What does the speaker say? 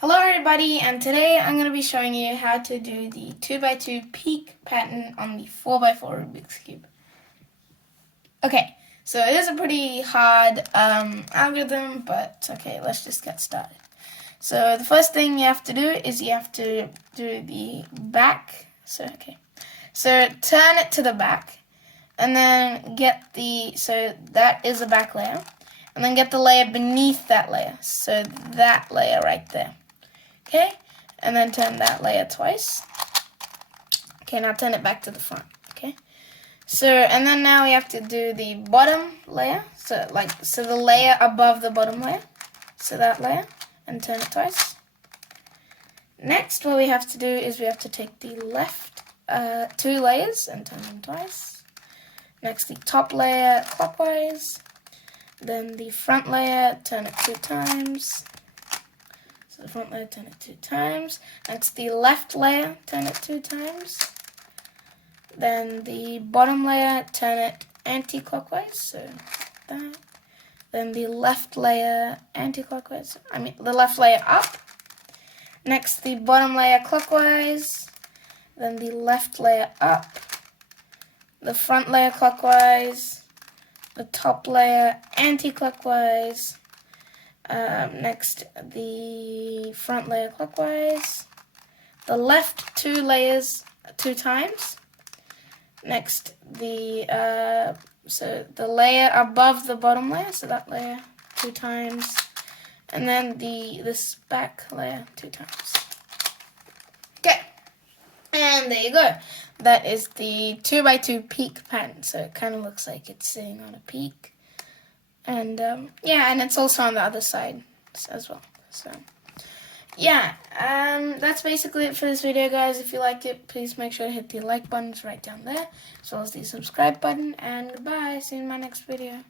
Hello everybody, and today I'm going to be showing you how to do the 2x2 peak pattern on the 4x4 Rubik's Cube. Okay, so it is a pretty hard algorithm, but okay, let's just get started. So the first thing you have to do is you have to do the back. So turn it to the back, and then get so that is the back layer, and then get the layer beneath that layer, so that layer right there. Okay, and then turn that layer twice. Okay, now turn it back to the front. Okay, and then now we have to do the bottom layer. So the layer above the bottom layer. So that layer, and turn it twice. Next, what we have to do is we have to take the left two layers and turn them twice. Next, the top layer clockwise. Then the front layer, turn it 2 times. So the front layer, turn it 2 times. Next, the left layer, turn it 2 times. Then the bottom layer, turn it anti-clockwise, so that. Then the left layer anti-clockwise, the left layer up. Next, the bottom layer clockwise. Then the left layer up. The front layer clockwise. The top layer anti-clockwise. Next, the front layer clockwise. The left 2 layers 2 times. Next, the layer above the bottom layer, so that layer 2 times, and then this back layer 2 times. Okay, and there you go. That is the 2x2 peak pattern. So it kind of looks like it's sitting on a peak. And yeah, and it's also on the other side as well. So yeah, that's basically it for this video, guys. If you liked it, please make sure to hit the like button right down there, as well as the subscribe button. And goodbye. See you in my next video.